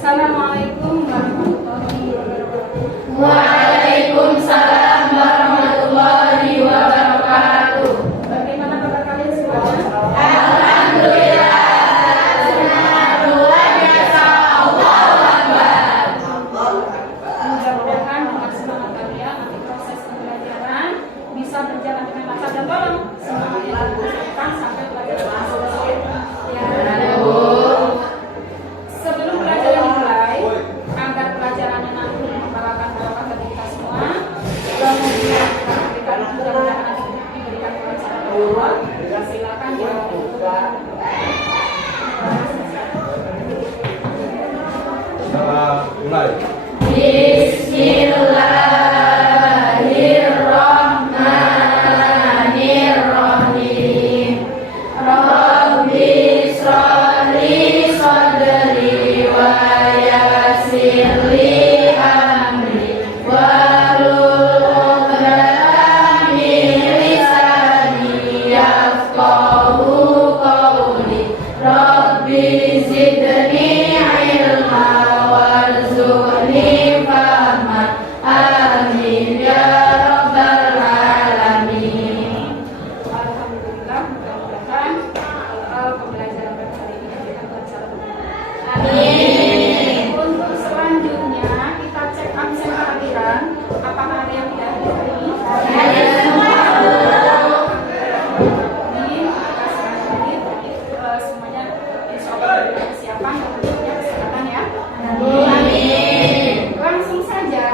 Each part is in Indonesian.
Assalamualaikum warahmatullahi wabarakatuh. Waalaikumsalam warahmatullahi wabarakatuh. Bagaimana kabar kalian semuanya? Alhamdulillah. Luar biasa. Allahu Akbar. Mudah-mudahan dengan semangat kalian nanti proses pembelajaran bisa berjalan dengan lancar dan tolong semangat yang dibutuhkan sampai pelajaran selesai. Ya. Sebelum pelajaran dimulai, agar pelajarannya nanti membawakan barokah bagi kita semua, kemudian kita memberikan mudah-mudahan nanti diberikan kelancaran Allah. Silakan jawab. Mulai. Bismillahirrahmanirrahim. Rabbi shrah li sadri wa yassir li amri wahlul 'uqdatam min lisani yafqahu qawli. Rabbi zidni ilma warzuqni fahma. Amin ya rabbal alamin. Alhamdulillah, mudah-mudahan pembelajaran pada hari ini akan berjalan dengan lancar. Amin. Untuk selanjutnya kita cek absen kehadiran. Apakah ada yang tidak hadir hari ini? Ada semua. Semuanya insya Allah diberi kesiapan dan tentunya kesehatan ya. Amin. Langsung saja,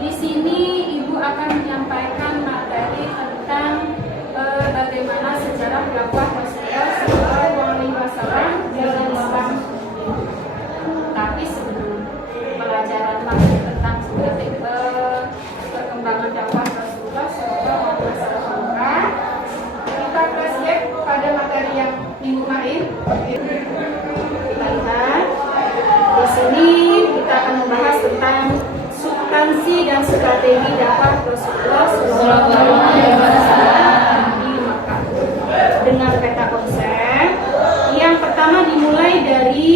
di sini Ibu akan menyampaikan materi tentang bagaimana sejarah dakwah Rasulullah SAW di Islam. Tapi sebelum pelajaran langsung tentang strategi perkembangan dakwah Rasulullah SAW, kita flashback pada materi yang minggu kemarin. Kita lihat di sini kita akan membahas tentang substansi dan strategi dakwah Rasulullah SAW di Makkah dengan peta konsep. Yang pertama dimulai dari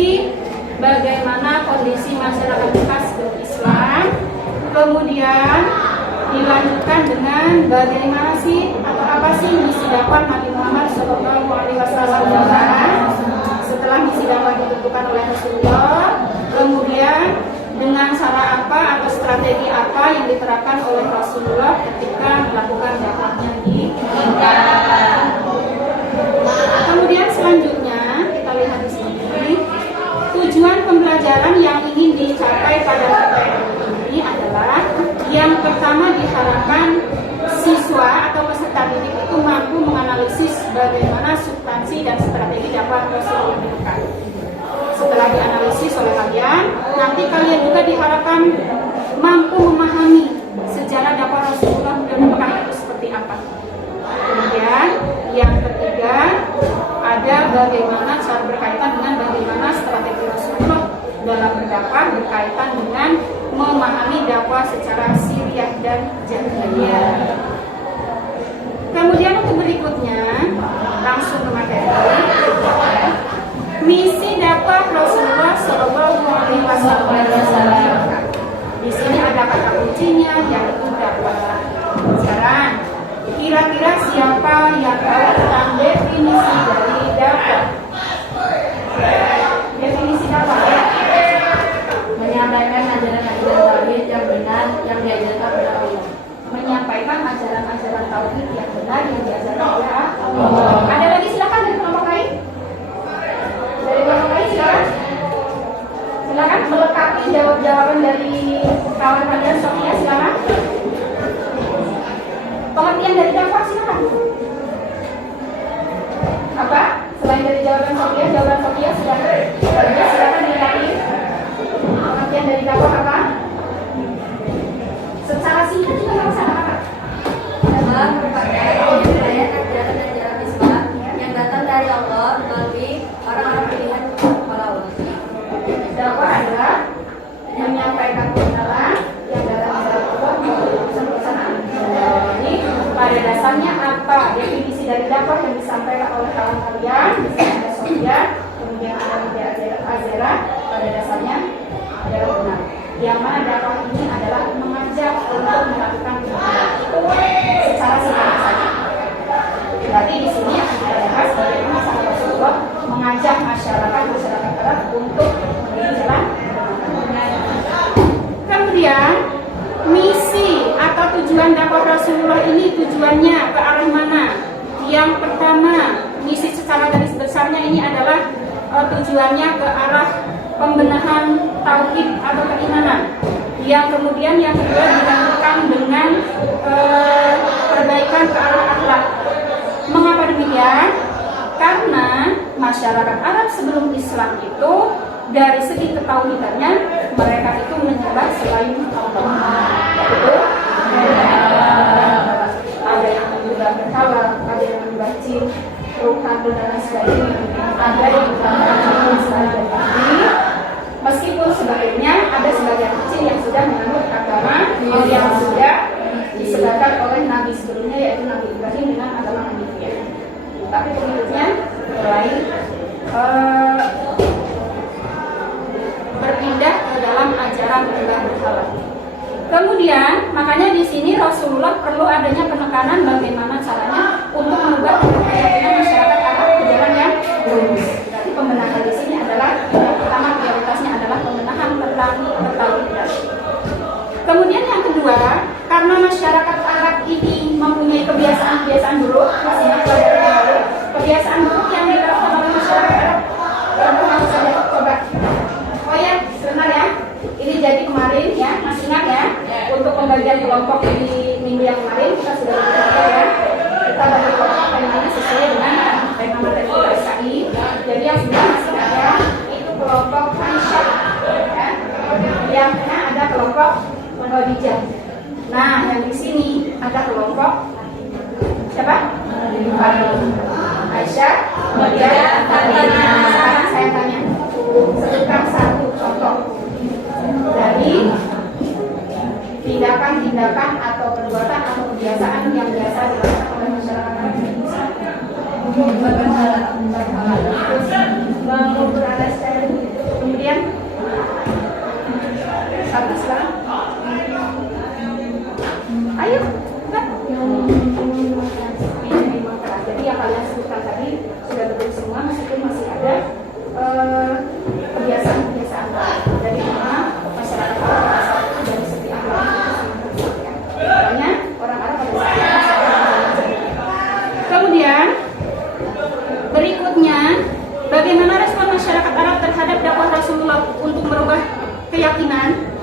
bagaimana kondisi masyarakat Mekah sebelum Islam, kemudian dilanjutkan dengan bagaimana sih atau apa sih misi dakwah Nabi Muhammad SAW setelah misi dakwah ditentukan oleh Rasulullah, kemudian dengan cara apa atau strategi apa yang diterapkan oleh Rasulullah ketika melakukan dakwahnya di Mekah. Kemudian selanjutnya kita lihat di sini tujuan pembelajaran yang ingin dicapai pada materi ini adalah yang pertama diharapkan siswa atau peserta didik itu mampu menganalisis bagaimana substansi dan strategi dakwah Rasulullah di Mekah. Setelah dianalisis oleh kalian, nanti kalian juga diharapkan mampu memahami sejarah dakwah Rasulullah di Mekah itu seperti apa. Kemudian yang ketiga ada bagaimana cara berkaitan dengan bagaimana strategi Rasulullah dalam berdakwah berkaitan dengan memahami dakwah secara siriyah dan jahiliyah. Kemudian untuk berikutnya langsung ke materi. Misi dakwah Rasulullah SAW. Di sini ada kata kuncinya yaitu dakwah. Sekarang kira-kira siapa yang tahu tentang definisi dari dakwah? Definisi dakwah ya? Menyampaikan ajaran-ajaran tauhid yang benar yang diajarkan oleh Allah. Menyampaikan ajaran-ajaran tauhid yang benar yang diajarkan oleh Allah. Ada lagi silakan dari kelompok lain. Dari kelompok lain silakan. Silakan melengkapi jawaban dari kawan kalian Sofia silakan. Pengertian dari dakwah silakan. Apa? Selain dari jawaban Sofia silakan. Silakan dilengkapi. Pengertian dari dakwah apa? Secara singkat juga nggak usah apa. Dakwah merupakan penyampaian ajaran-ajaran Islam yang datang dari Allah melalui orang-orang pilihan kepala Allah. Dakwah adalah menyampaikan kebenaran yang datang dari Allah melalui urusan-urusan Allah. Ini pada dasarnya apa definisi dari dakwah yang disampaikan oleh kawan kalian? Di sini ada Sofia, kemudian ada Azera. Pada dasarnya karena dakwah ini adalah mengajak untuk melakukan kebaikan secara sederhana saja. Berarti di sini akan kita bahas bagaimana sahabat Rasulullah mengajak masyarakat Arab untuk menuju jalan. Kemudian misi atau tujuan dakwah Rasulullah ini tujuannya ke arah mana? Yang pertama, misi secara garis besarnya ini adalah tujuannya ke arah pembenahan tauhid atau keimanan. Yang kemudian yang kedua dilanjutkan dengan perbaikan ke arah akhlak. Mengapa demikian? Karena masyarakat Arab sebelum Islam itu dari segi ketauhidannya mereka itu menyembah selain Allah. Betul? Ada yang menyembah berhala, ada yang menyembah jin, ruhan dan lain sebagainya. Ada yang menyembah selain. Meskipun sebaliknya ada sebagian kecil yang sudah menganut agama yang sudah disebarkan oleh Nabi sebelumnya, yaitu Nabi Ibrahim dengan agama Hanifiyah. Tapi pengikutnya mulai berpindah ke dalam ajaran menyembah berhala. Kemudian makanya di sini Rasulullah perlu adanya penekanan bagaimana caranya untuk merubah keyakinan masyarakat Arab ke jalan yang lurus. Jadi pembenahan di sini adalah yang pertama prioritasnya adalah pembenahan tentang ketauhidan. Kemudian yang kedua, karena masyarakat Arab ini mempunyai kebiasaan-kebiasaan buruk, masih ada kebiasaan buruk yang diterapkan oleh masyarakat Arab. Contoh saja, coba. Oh ya, sebentar ya. Ini jadi kemarin ya, masih ingat ya? Untuk pembagian kelompok di minggu yang kemarin kita sudah belajar ya. Kita bagi kelompok temanya sesuai dengan tema materi kita SKI. Jadi yang sudah masih ada itu kelompok Aisyah, ya. Yang ada kelompok Khadijah. Nah, yang di sini ada kelompok siapa? Aisyah. Kemudian sekarang saya tanya, sebutkan satu contoh dari tindakan-tindakan atau perbuatan atau kebiasaan yang biasa dilakukan oleh masyarakat Indonesia. Kemudian satu sekarang. Ayo, kan? Jadi yang kalian sebutkan tadi sudah betul semua, meskipun masih ada kebiasaan-kebiasaan dari mana masyarakat Arab dari segi akhlak. Makanya orang Arab pada kemudian berikutnya, bagaimana respon masyarakat Arab terhadap dakwah Rasulullah untuk merubah keyakinan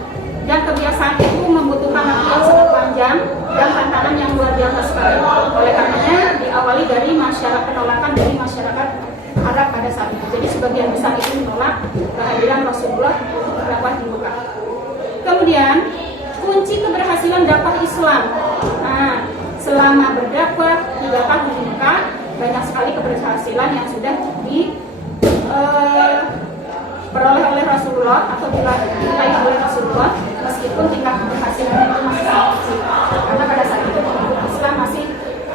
dan kebiasaan itu membutuhkan waktu yang sangat panjang dan tantangan yang luar biasa sekali. Oleh karenanya diawali dari penolakan dari masyarakat Arab pada saat itu. Jadi sebagian besar itu menolak kehadiran Rasulullah dakwah di Mekah. Kemudian kunci keberhasilan dakwah Islam. Nah, selama berdakwah 3 tahun di Mekah, banyak sekali keberhasilan yang sudah diperoleh oleh Rasulullah atau diraih oleh Rasulullah, meskipun tingkat keberhasilan itu masih sangat kecil. Karena pada saat itu Islam masih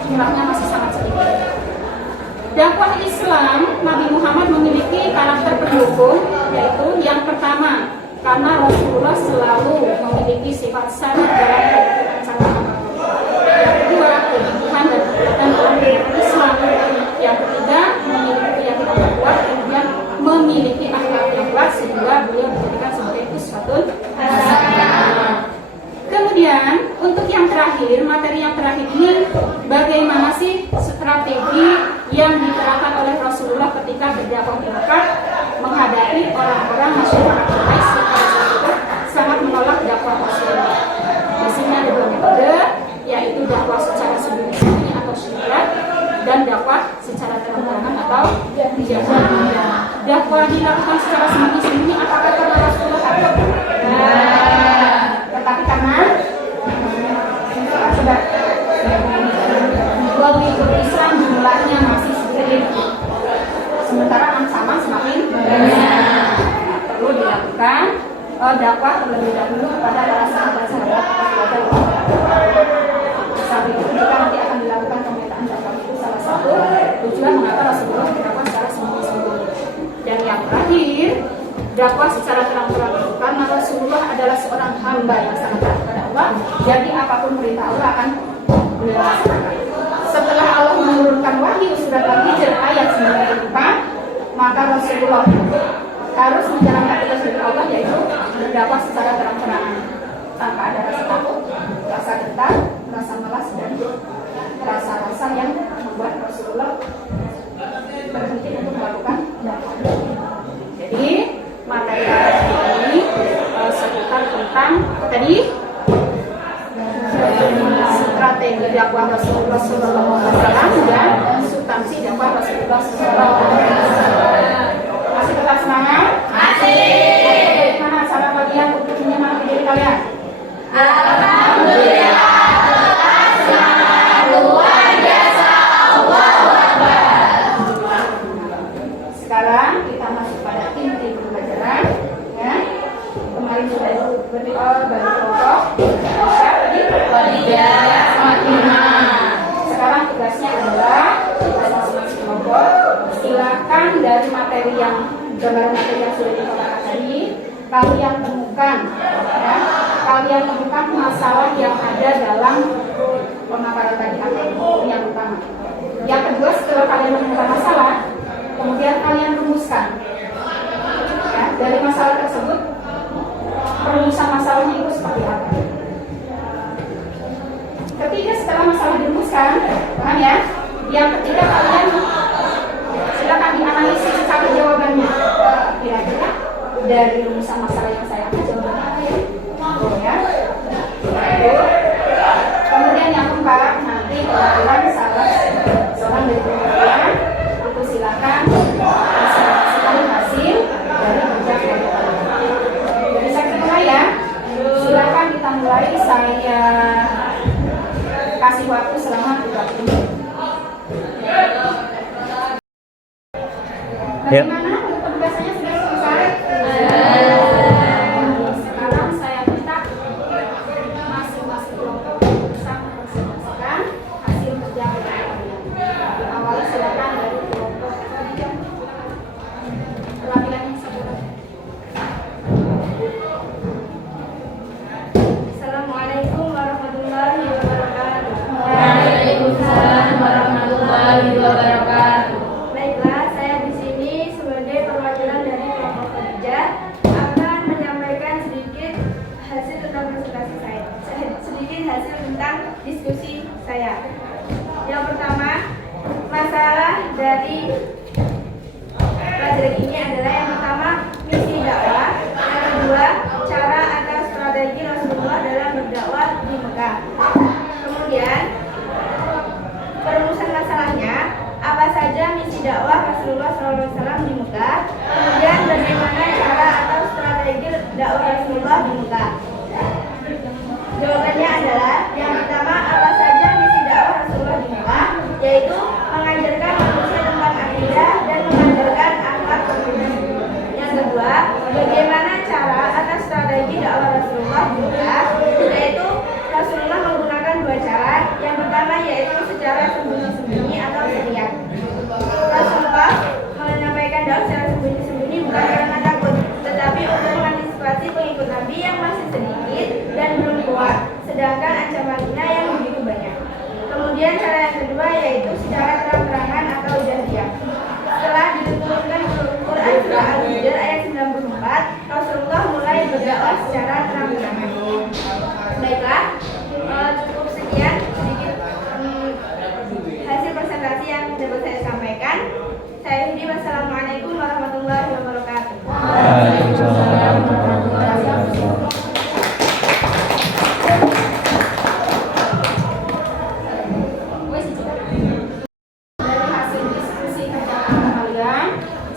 jumlahnya masih sangat sedikit. Dakwah Islam Nabi Muhammad memiliki karakter pendukung, yaitu yang pertama, karena Rasulullah selalu memiliki sifat sabar dalam percakapan. Yang kedua, kegigihan dan kekuatan dalam Islam. Yang ketiga, memiliki keyakinan yang kuat, kemudian memiliki akhlak yang kuat sehingga beliau dijadikan sebagai uswatun hasanah. Kemudian untuk yang terakhir, materi yang terakhir ini, bagaimana sih strategi yang diterapkan oleh Rasulullah ketika berdakwah di Mekah menghadapi orang-orang masyarakat Quraisy yang pada saat itu sangat menolak dakwah Rasulullah. Di sini ada 2 metode, yaitu dakwah secara sembunyi-sembunyi atau syiar, dan dakwah secara terang-terangan atau jihad. Dakwah dilakukan secara sembunyi-sembunyi apakah karena Rasulullah takut? Tetapi karena pengikut Islam jumlahnya masih sedikit, sementara ancaman semakin banyak. Perlu dilakukan dakwah terlebih dahulu kepada para sahabat-sahabat. Sampai itu juga nanti akan dilakukan pemetaan dakwah, itu salah satu tujuan mengapa Rasulullah berdakwah secara sembunyi-sembunyi. Dan yang terakhir, dakwah secara terang-terangan karena Rasulullah adalah seorang hamba yang sangat taat kepada Allah. Jadi apapun perintah Allah akan beliau laksanakan. Setelah Allah menurunkan wahyu surat Al-Hijr ayat 94, maka Rasulullah harus menjalankan tugas dari Allah, yaitu berdakwah secara terang-terangan tanpa ada rasa takut, rasa gentar, rasa malas, dan rasa-rasa yang membuat Rasulullah berhenti untuk melakukan dakwah. Jadi materi ini seputar tentang tadi strategi dakwah Rasulullah SAW dan substansi dakwah Rasulullah SAW. Masih tetap semangat? Masih. Mana cara bagian untuk menyemangati diri kalian? Alhamdulillah. Luar biasa. Allahu Akbar. Sekarang kita masuk pada inti pembelajaran. Ya. Kemarin sudah bagi kelompok. Sekarang tugasnya adalah masing-masing kelompok. Silakan dari materi yang gambaran materi yang sudah dikeluarkan tadi, kalian temukan, ya, kalian temukan masalah yang ada dalam pemaparan tadi apa yang utama. Yang kedua, setelah kalian menemukan masalah, kemudian kalian rumuskan. Ya, dari masalah tersebut, perumusan masalahnya itu seperti apa? Ketiga, setelah masalah dirumuskan, paham ya? Yang ketiga, kalian silakan dianalisis secara jawabannya. Kira-kira dari rumusan masalah yang saya angkat jawabannya apa ya? Ya. Kemudian yang keempat, nanti kebetulan salah seorang dari kalian itu silakan presentasikan hasil dari kerja kelompok. Jadi saya mulai ya. Silakan kita mulai. Saya kasih waktu selama 30 menit. Bagaimana? Penugasannya sudah selesai? Sekarang saya minta masing-masing kelompok bisa mempresentasikan hasil kerja kalian. Awalnya silakan dari kelompok pelatihan yang satu. Assalamualaikum warahmatullahi wabarakatuh. Waalaikumsalam warahmatullahi wabarakatuh. Baiklah, saya di sini sebagai perwakilan dari kelompok kerja akan menyampaikan sedikit hasil tentang presentasi saya. Sedikit hasil tentang diskusi saya. Yang pertama, masalah dari pelajaran ini adalah yang pertama misi dakwah, yang kedua cara atau strategi Rasulullah dalam berdakwah di Mekah. Kemudian perumusan masalahnya, apa saja misi dakwah Rasulullah SAW di Mekah, kemudian bagaimana cara atau strategi dakwah Rasulullah di Mekah. Jawabannya adalah yang pertama, apa saja misi dakwah Rasulullah di Mekah, yaitu mengajarkan manusia tentang akidah dan mengajarkan akhlak terpuji. Yang kedua, bagaimana cara atau strategi dakwah Rasulullah di Mekah, yaitu Rasulullah menggunakan dua cara. Yang pertama yaitu secara sembunyi-sembunyi atau siriat. Rasulullah menyampaikan dakwah secara sembunyi-sembunyi bukan karena takut, tetapi untuk mengantisipasi pengikut Nabi yang masih sedikit dan belum kuat, sedangkan ancamannya yang begitu banyak. Kemudian cara yang kedua yaitu secara terang-terangan atau jahriyah. Setelah diturunkan Quran surah Al-Hijr ayat 94, Rasulullah mulai berdakwah secara terang-terangan. Baiklah, cukup sekian sedikit hasil presentasi yang dapat saya sampaikan. Saya Yudi, wassalamualaikum warahmatullahi wabarakatuh. Waalaikumsalam warahmatullahi wabarakatuh. Dari hasil diskusi kerja kalian,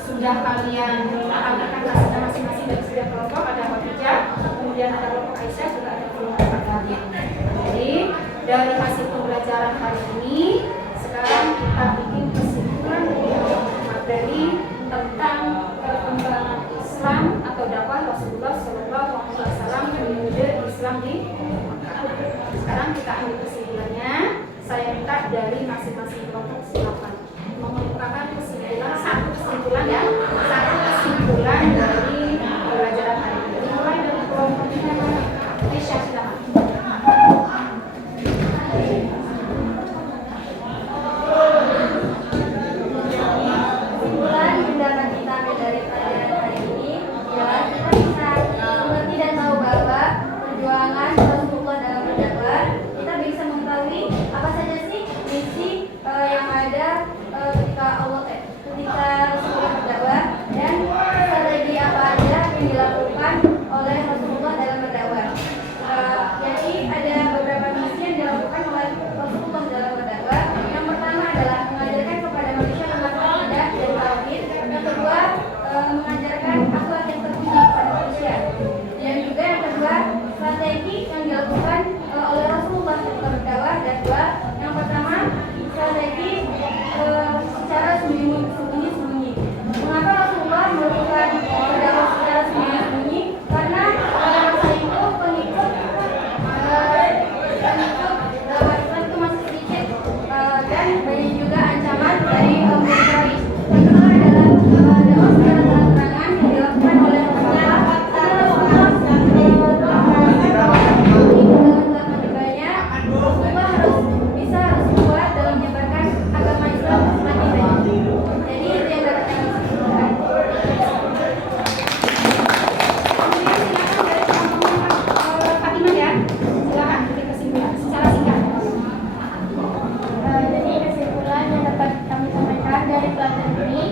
sudah kalian akan hasilnya masing-masing dari setiap kelompok. Ada Khadijah, kemudian ada kelompok Aisyah, juga ada kelompok Fatimah. Jadi dari hasil pembelajaran hari ini, sekarang kita bikin kesimpulan materi tentang perkembangan Islam atau dakwah Rasulullah SAW periode Islam di Mekah. Sekarang kita ambil kesimpulannya. Saya minta dari masing-masing kelompok silakan mengemukakan kesimpulan, satu kesimpulan ya, satu kesimpulan dari ketika Rasulullah berdakwah dan strategi apa aja yang dilakukan oleh Rasulullah dalam berdakwah. Jadi ada beberapa misi yang dilakukan oleh Rasulullah dalam berdakwah. Yang pertama adalah mengajarkan kepada manusia tentang akidah dan tauhid. Yang kedua, mengajarkan akhlak yang terpuji kepada manusia. Dan juga yang kedua, strategi yang dilakukan oleh Rasulullah ketika berdakwah. Dan dua, yang pertama, strategi secara sembunyi-sembunyi. Mengapa Rasulullah melakukan berdakwah secara sembunyi-sembunyi? Karena pada masa itu pengikut dakwah Islam itu masih sedikit dan banyak juga ancaman dari kaum Quraisy. Yang kedua adalah dakwah secara terang-terangan yang dilakukan oleh Rasulullah. Karena Rasulullah Rasulullah harus kuat dalam menyebarkan agama Islam semakin banyak. Jadi itu yang dapat kami simpulkan. Kemudian silakan dari Fatimah ya, silakan beri kesimpulan secara singkat. Jadi kesimpulan yang dapat kami sampaikan dari pelajaran ini,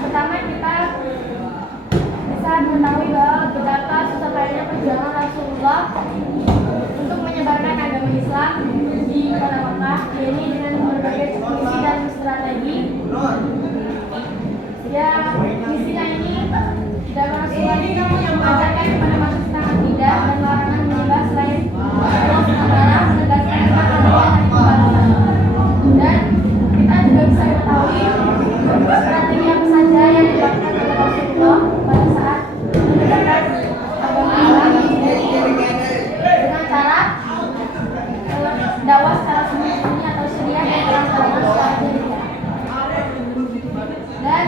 pertama kita bisa mengetahui bahwa betapa susah payahnya perjuangan Rasulullah untuk menyebarkan agama Islam di kota Makkah, yakni dengan berbagai misi dan strategi. Ya, misinya ini dakwah Rasulullah ini mengajarkan kepada manusia tentang akidah dan larangan menyembah selain Allah SWT, menegaskan iman adanya dan kebaikan. Dan kita juga bisa mengetahui strategi apa saja yang dilakukan oleh Rasulullah pada saat menyebarkan agama Islam dengan cara dakwah secara sembunyi atau syariah dan terang-terangan secara jahiliyah. Dan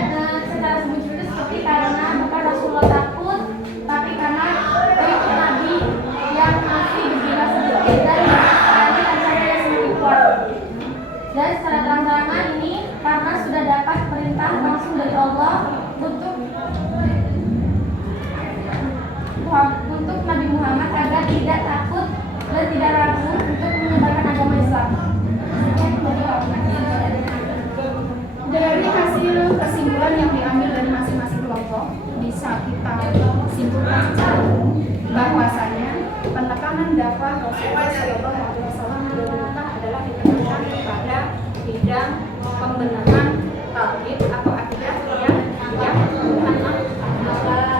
secara sembunyi seperti karena bukan Rasulullah takut, tapi karena pengikut Nabi yang masih berjumlah sedikit dan tadi ancamannya semakin kuat. Dan secara terang-terangan ini karena sudah dapat perintah langsung dari Allah untuk Nabi Muhammad agar tidak takut dan tidak ragu untuk menyebarkan agama Islam. Dari hasil kesimpulan yang diambil dari masing-masing kelompok, bisa kita simpulkan secara umum bahwasanya penekanan dakwah Rasulullah SAW adalah ditekankan kepada bidang pembenahan tauhid atau akidah yang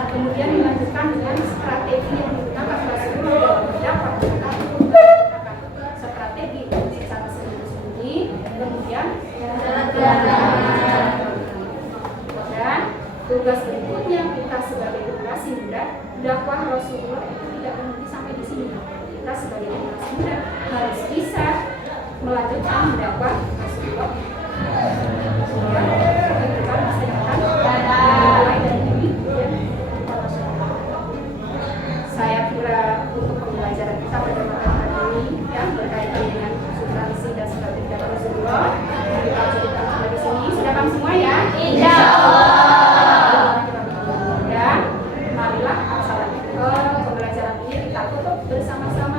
kemudian dilanjutkan dengan strategi yang digunakan Rasulullah dalam berdakwah. Strategi secara sembunyi, kemudian dan tugas berikutnya kita sebagai generasi muda, dakwah Rasulullah itu tidak berhenti sampai di sini. Kita sebagai generasi muda harus bisa melanjutkan dakwah Rasulullah. Kita masa depan mulai dari ini dan saya kira untuk pembelajaran kita pada malam hari ini yang berkaitan dengan substansi dan strategi dakwah Rasulullah kita cukupkan sampai di sini. Sudah paham semua ya? Insya Allah. Dan marilah pembelajaran ini kita tutup bersama-sama